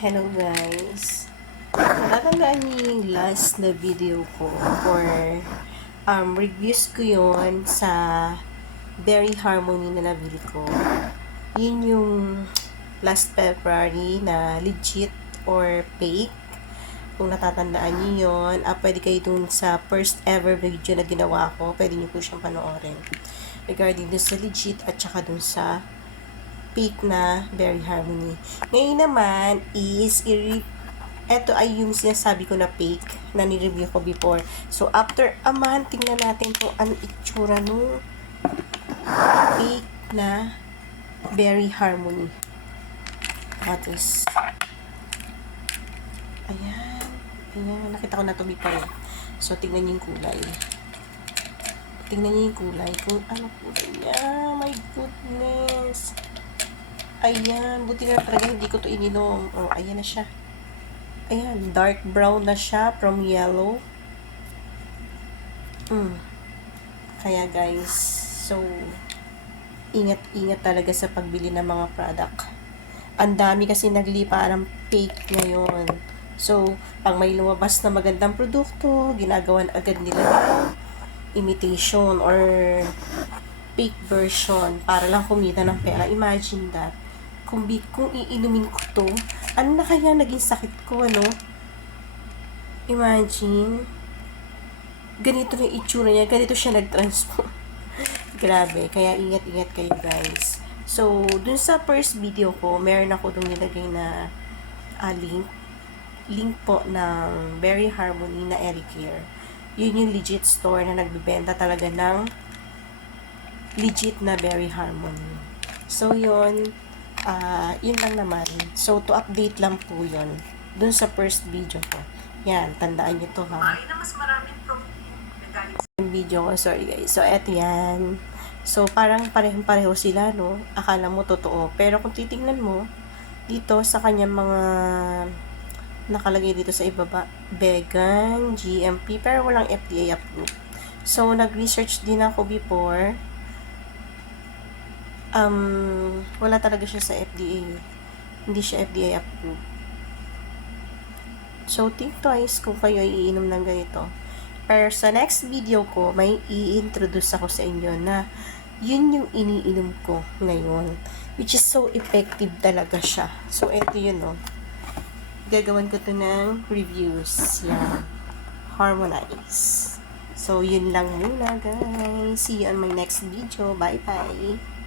Hello guys. Natatandaan niyo yung last na video ko or reviews ko yon sa Berry Harmony na nabili ko. Yun yung last February na legit or fake. Kung natatandaan niyo yun, pwede kayo dun sa first ever video na ginawa ko, pwede niyo po siyang panoorin. Regarding dun sa legit at saka dun sa fake na Berry Harmony. Ngayon naman is ito ay yung sinasabi ko na fake na ni-review ko before. So, after a month, tingnan natin kung ano itsura nung fake na Berry Harmony. Tapos, ayan. Ayan. Nakita ko na ito before. So, tingnan niyo yung kulay. Tingnan niyo yung kulay. Kung ano kulay niya. My goodness. Ayan, buti na talaga hindi ko to ininom. Oh, ayan na siya. Ayan, dark brown na siya from yellow. Kaya guys, so ingat-ingat talaga sa pagbili ng mga product. Ang dami kasi naglipa ng fake ngayon. So, pag may lumabas na magandang produkto, ginagawan agad nila ng imitation or fake version para lang kumita ng pera. Imagine that. Kung iinumin ko to, ano na kaya naging sakit ko, ano? Imagine, ganito na itsura niya, ganito siya nag-transform. Grabe, kaya ingat-ingat kayo guys. So, dun sa first video ko, meron ako dun nilagay na link po ng Berry Harmony na Air. Yun yung legit store na nagbibenta talaga ng legit na Berry Harmony. So, yun lang naman. So, to update lang po yun. Dun sa first video ko. Yan, tandaan nyo to ha. Yung video ko, sorry guys. So, eto yan. So, parang parehong-pareho sila, no? Akala mo totoo. Pero kung titingnan mo, dito sa kanyang mga nakalagay dito sa ibaba, vegan, GMP, pero walang FDA approved. So, nag-research din ako before. Wala talaga siya sa FDA. Hindi siya FDA approved. So, think twice kung kayo ay iinom ng ganito. Pero sa next video ko, may i-introduce ako sa inyo na yun yung iniinom ko ngayon. Which is so effective talaga siya. So, eto yun, no. Gagawan ko to ng reviews. Yan. Harmonize. So, yun lang muna, guys. See you on my next video. Bye-bye.